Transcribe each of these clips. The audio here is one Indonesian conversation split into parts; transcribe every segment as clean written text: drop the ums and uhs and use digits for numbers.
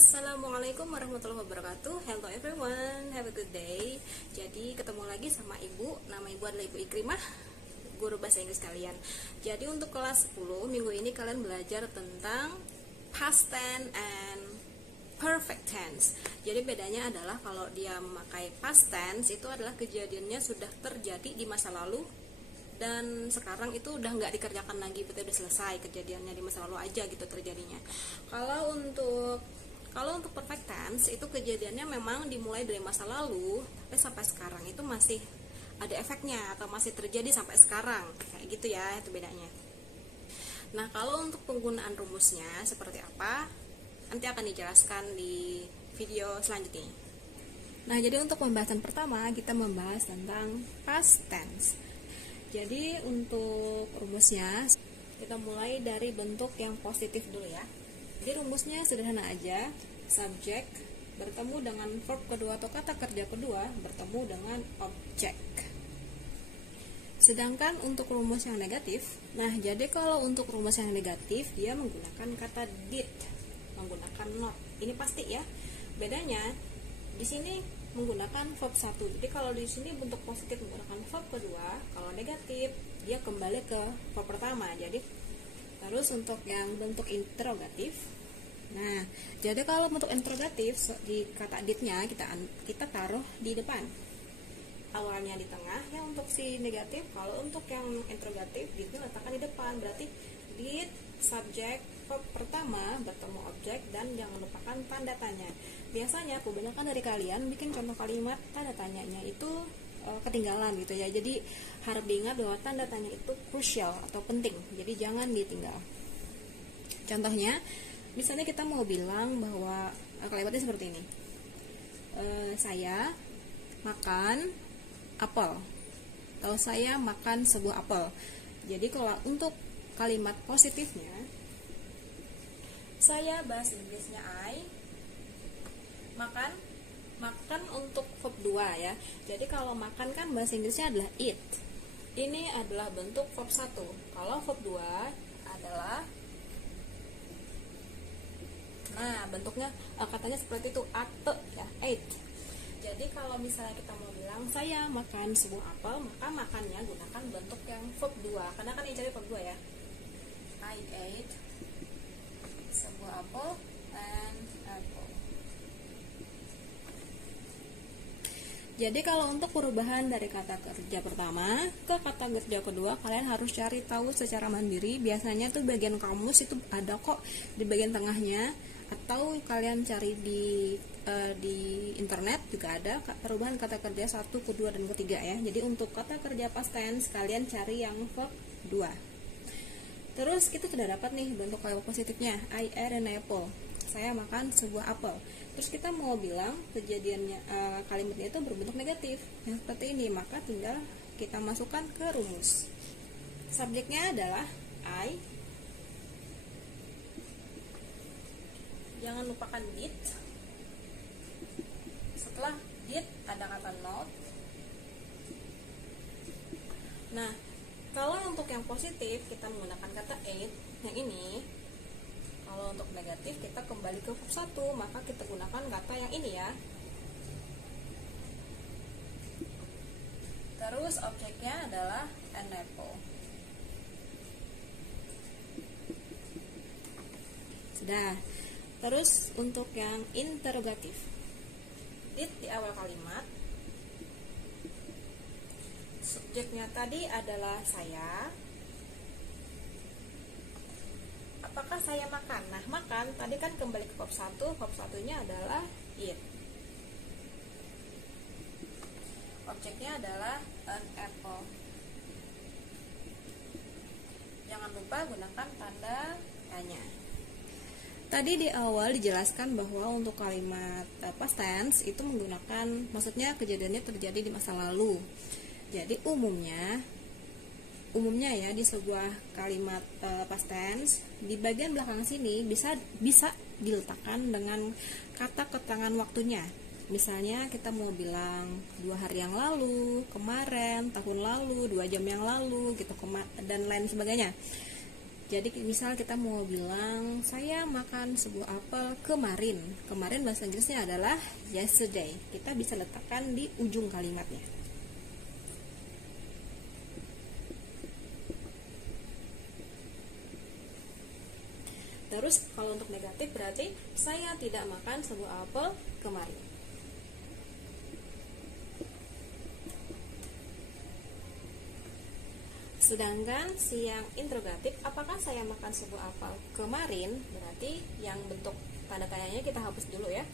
Assalamualaikum warahmatullahi wabarakatuh. Hello everyone, have a good day. Jadi ketemu lagi sama ibu. Nama ibu adalah Ibu Ikrimah, guru bahasa Inggris kalian. Jadi untuk kelas 10 minggu ini kalian belajar tentang past tense and perfect tense. Jadi bedanya adalah kalau dia memakai past tense itu adalah kejadiannya sudah terjadi di masa lalu dan sekarang itu udah nggak dikerjakan lagi, berarti udah selesai kejadiannya di masa lalu aja gitu terjadinya. Kalau untuk perfect tense itu kejadiannya memang dimulai dari masa lalu tapi sampai sekarang itu masih ada efeknya atau masih terjadi sampai sekarang, kayak gitu ya, itu bedanya. Nah, kalau untuk penggunaan rumusnya seperti apa nanti akan dijelaskan di video selanjutnya. Nah, jadi untuk pembahasan pertama kita membahas tentang past tense. Jadi untuk rumusnya kita mulai dari bentuk yang positif dulu ya. Jadi rumusnya sederhana aja. Subjek bertemu dengan verb kedua atau kata kerja kedua bertemu dengan objek. Sedangkan untuk rumus yang negatif, nah jadi kalau untuk rumus yang negatif dia menggunakan kata did, menggunakan not. Ini pasti ya. Bedanya di sini menggunakan verb 1. Jadi kalau di sini bentuk positif menggunakan verb kedua, kalau negatif dia kembali ke verb pertama. Jadi terus untuk yang bentuk interrogatif, nah jadi kalau bentuk interrogatif di kata did-nya kita taruh di depan, awalnya di tengah. Yang untuk si negatif, kalau untuk yang interrogatif did-nya letakkan di depan, berarti did subjek verb pertama bertemu objek dan jangan lupakan tanda tanya. Biasanya kebanyakan dari kalian bikin contoh kalimat tanda tanyanya itu ketinggalan gitu ya. Jadi harap diingat bahwa tanda tanya itu crucial atau penting, jadi jangan ditinggal. Contohnya, misalnya kita mau bilang bahwa kalimatnya seperti ini, saya makan apel atau saya makan sebuah apel. Jadi kalau untuk kalimat positifnya, saya bahasa Inggrisnya I, makan untuk verb 2 ya. Jadi kalau makan kan bahasa Inggrisnya adalah eat. Ini adalah bentuk verb 1. Kalau verb 2 adalah, nah bentuknya katanya seperti itu, ate ya, ate. Jadi kalau misalnya kita mau bilang saya makan sebuah apel, maka makannya gunakan bentuk yang verb 2 karena kan ini jadi verb 2 ya. I ate sebuah apel and apple. Jadi kalau untuk perubahan dari kata kerja pertama ke kata kerja kedua, kalian harus cari tahu secara mandiri. Biasanya tuh bagian kamus itu ada kok di bagian tengahnya, atau kalian cari di internet juga ada perubahan kata kerja 1, kedua, dan ketiga ya. Jadi untuk kata kerja past tense kalian cari yang verb 2. Terus kita sudah dapat nih bentuk kalimat positifnya, I ate an apple, saya makan sebuah apel. Terus kita mau bilang kejadiannya kalimatnya itu berbentuk negatif yang seperti ini, maka tinggal kita masukkan ke rumus. Subjeknya adalah I, jangan lupakan did. Setelah did ada kata not. Nah, kalau untuk yang positif kita menggunakan kata ate, yang ini. Kalau untuk negatif kita kembali ke verb 1, maka kita gunakan kata yang ini ya. Terus objeknya adalah an apple. Sudah. Terus untuk yang interrogatif, did di awal kalimat. Subjeknya tadi adalah saya. Apakah saya makan? Nah, makan tadi kan kembali ke verb 1. Verb 1-nya adalah eat. Objeknya adalah an apple. Jangan lupa gunakan tanda tanya. Tadi di awal dijelaskan bahwa untuk kalimat past tense itu menggunakan, maksudnya kejadiannya terjadi di masa lalu. Jadi umumnya ya di sebuah kalimat past tense di bagian belakang sini bisa diletakkan dengan kata keterangan waktunya. Misalnya kita mau bilang 2 hari yang lalu, kemarin, tahun lalu, 2 jam yang lalu gitu, dan lain sebagainya. Jadi misal kita mau bilang saya makan sebuah apel kemarin. Kemarin bahasa Inggrisnya adalah yesterday. Kita bisa letakkan di ujung kalimatnya. Terus kalau untuk negatif berarti saya tidak makan sebuah apel kemarin. Sedangkan si yang interrogatif, apakah saya makan sebuah apel kemarin, berarti yang bentuk tanda tanyanya kita hapus dulu ya.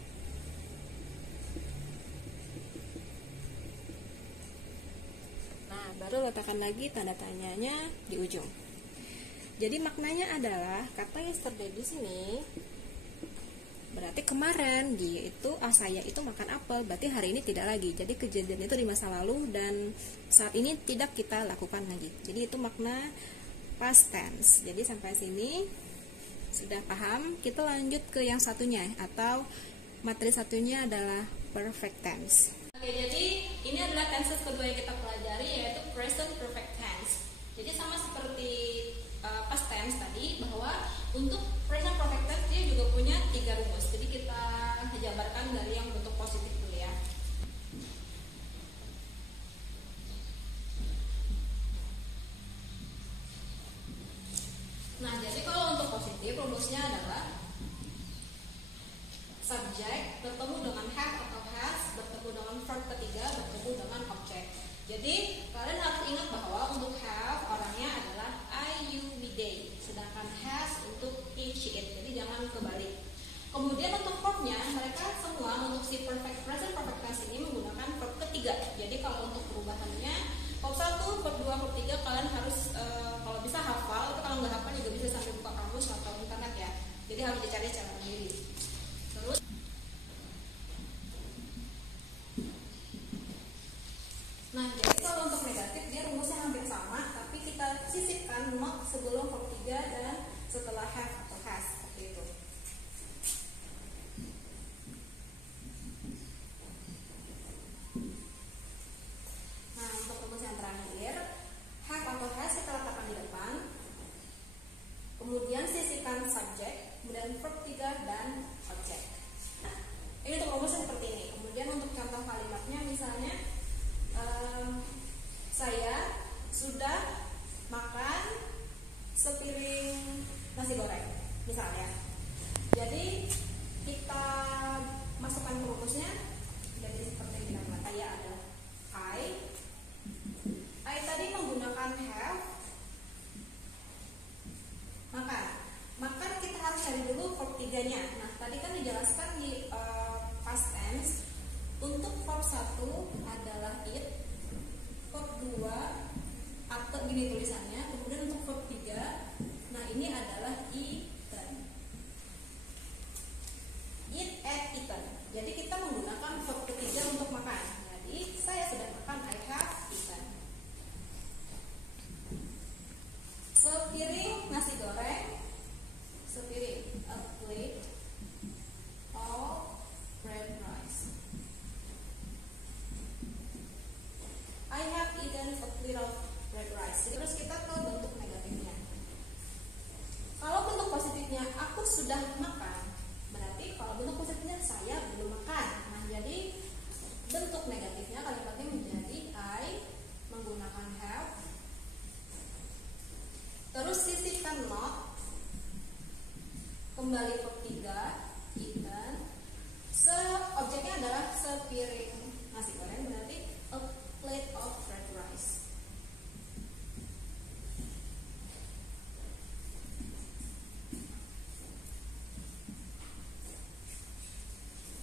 Nah, baru letakkan lagi tanda tanyanya di ujung. Jadi maknanya adalah kata yesterday di sini berarti kemarin dia itu saya itu makan apel, berarti hari ini tidak lagi. Jadi kejadian itu di masa lalu dan saat ini tidak kita lakukan lagi. Jadi itu makna past tense. Jadi sampai sini sudah paham. Kita lanjut ke yang satunya atau materi satunya adalah perfect tense. Oke, jadi ini adalah tenses kedua yang kita pelajari, yaitu present perfect tense. Jadi sama seperti past tense tadi, bahwa untuk present perfect tense dia juga punya 3 rumus. Jadi kita jabarkan dari yang bentuk positif dulu ya. Nah, jadi kalau untuk positif rumusnya adalah subject bertemu dengan have atau has, bertemu dengan verb ketiga, bertemu dengan object. Jadi kalian harus ingat bahwa untuk have orangnya adalah I, you, we, they, sedangkan has untuk he, she, it. Jadi jangan kebalik. Kemudian untuk verbnya, mereka semua untuk si perfect present perfect tense ini menggunakan verb ketiga. Jadi kalau untuk perubahannya verb 1, verb 2, verb 3 kalian harus kalau bisa hafal. Itu kalau nggak hafal juga bisa sambil buka kamus atau internet ya. Jadi harus dicari secara sendiri. Terus nah, jadi kalau untuk negatif dia rumusnya hampir sama, tapi kita sisipkan not sebelum verb 3 dan setelah have atau has, seperti itu. Nah, untuk rumus yang terakhir, have atau has kita letakkan di depan, kemudian sisipkan subject, kemudian verb 3 dan object. Nah, ini untuk rumusnya seperti ini. Kemudian untuk contoh kalimatnya misalnya saya sudah makan sepiring nasi goreng misalnya. Jadi kita masukkan ke rumusnya jadi seperti ini. Nama saya adalah I tadi menggunakan have, makan kita harus cari dulu verb 3-nya. Nah, tadi kan dijelaskan di past tense. Untuk verb 1 adalah eat, verb 2 atau gini tulisannya, kemudian untuk verb 3, nah ini adalah eaten. Eat, ate, eaten. Jadi kita menggunakan verb ketiga untuk makan. Jadi saya sudah makan, I have eaten. Sepiring nasi goreng, sepiring, a plate of red rice. I have eaten a plate of red rice. Terus kita ke bentuk negatifnya. Kalau bentuk positifnya aku sudah makan, berarti kalau bentuk positifnya saya belum makan. Nah, jadi bentuk negatifnya kalimatnya menjadi I menggunakan have. Terus sisipkan not, kembali verb 3, eaten. Objeknya adalah sepiring nasi goreng, berarti a plate of red rice.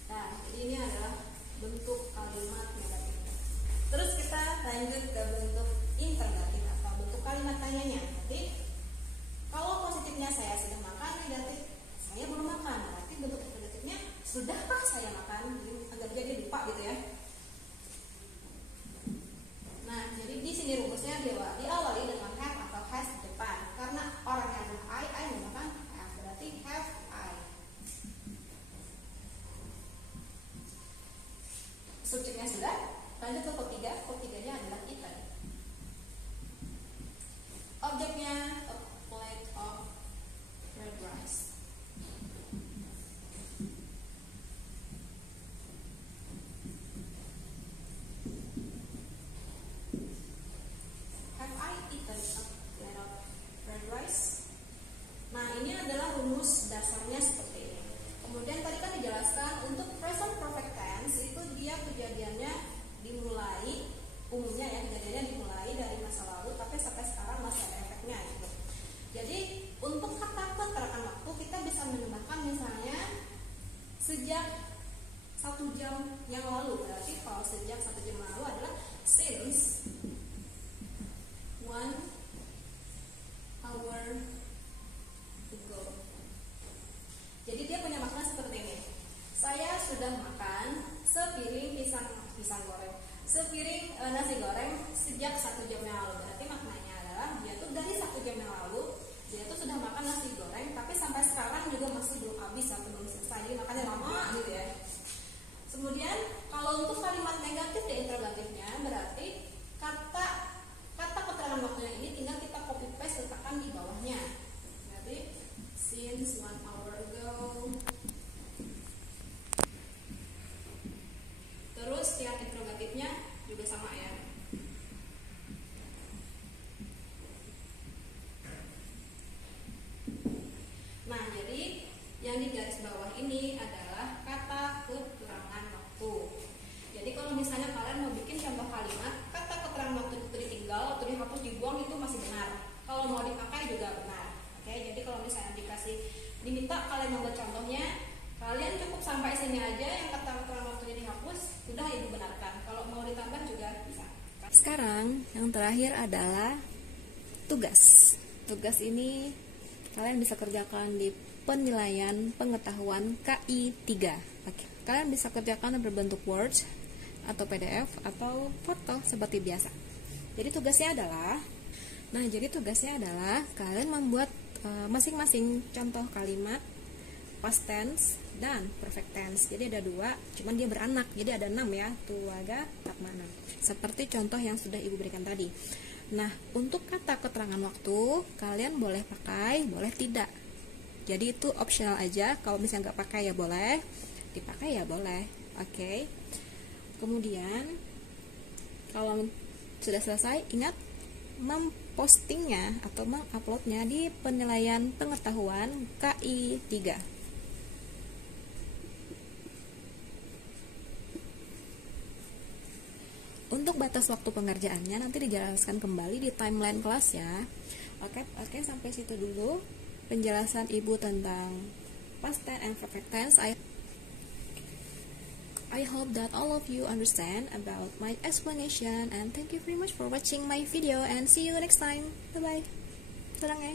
Nah, jadi ini adalah bentuk kalimat negatif. Terus kita lanjut ke bentuk interrogatif atau bentuk kalimat tanyanya. Jadi kalau positifnya saya sudah makan, negatif saya belum makan. Berarti bentuk interrogatifnya sudahkah saya makan? Agak jadi lupa gitu ya. Nah, jadi di sini rumusnya diawali dengan have atau has di depan. Karena orangnya adalah I menggunakan have, berarti have I. Subjeknya sudah, lanjut ke verb 3. Verb 3-nya adalah eaten. Objeknya a plate of menjelaskan untuk present perfect tense itu dia kejadiannya dimulai, umumnya ya kejadiannya dimulai dari masa lalu tapi sampai sekarang masih ada efeknya gitu. Jadi untuk kata keterangan waktu kita bisa menambahkan misalnya sejak 1 jam yang lalu. Berarti kalau sejak 1 jam yang lalu adalah since 1 hour ago. Jadi dia punya makna seperti ini. Saya sudah makan sepiring pisang goreng, sepiring nasi goreng sejak 1 jam yang lalu. Berarti maknanya adalah dia tuh dari 1 jam yang lalu dia tuh sudah makan nasi goreng, tapi sampai sekarang juga masih belum habis atau belum selesai. Jadi makannya lama gitu ya. Kemudian kalau untuk kalimat negatif di interrogatifnya berarti kata keterangan waktunya ini tinggal kita copy paste letakkan di bawahnya. Berarti since 1 hour ago. Terus tiap interrogatifnya juga sama ya. Nah, jadi yang di garis bawah ini adalah kata keterangan waktu. Jadi kalau misalnya kalian mau bikin contoh kalimat, kata keterangan waktu itu ditinggal atau dihapus, dibuang itu masih benar. Kalau mau dipakai juga benar. Oke, jadi kalau misalnya diminta kalian membuat contohnya, kalian cukup sampai sini aja yang kata keterangan waktunya dihapus, sudah ibu benarkan. Kalau mau ditambah juga bisa. Sekarang yang terakhir adalah tugas. Tugas ini kalian bisa kerjakan di penilaian pengetahuan KI 3. Oke. Kalian bisa kerjakan berbentuk Word atau PDF atau foto seperti biasa. Jadi tugasnya adalah kalian membuat masing-masing contoh kalimat past tense dan perfect tense. Jadi ada 2, cuman dia beranak. Jadi ada 6 ya, tuaga takmana. Seperti contoh yang sudah ibu berikan tadi. Nah, untuk kata keterangan waktu, kalian boleh pakai, boleh tidak. Jadi itu optional aja. Kalau misalnya nggak pakai ya boleh, dipakai ya boleh. Oke. Kemudian, kalau sudah selesai, ingat mempostingnya atau menguploadnya di penilaian pengetahuan KI 3. Untuk batas waktu pengerjaannya nanti dijelaskan kembali di timeline kelas ya. Oke, sampai situ dulu penjelasan ibu tentang past tense and perfect tense. I hope that all of you understand about my explanation, and thank you very much for watching my video, and see you next time. Bye bye. Sarang ya.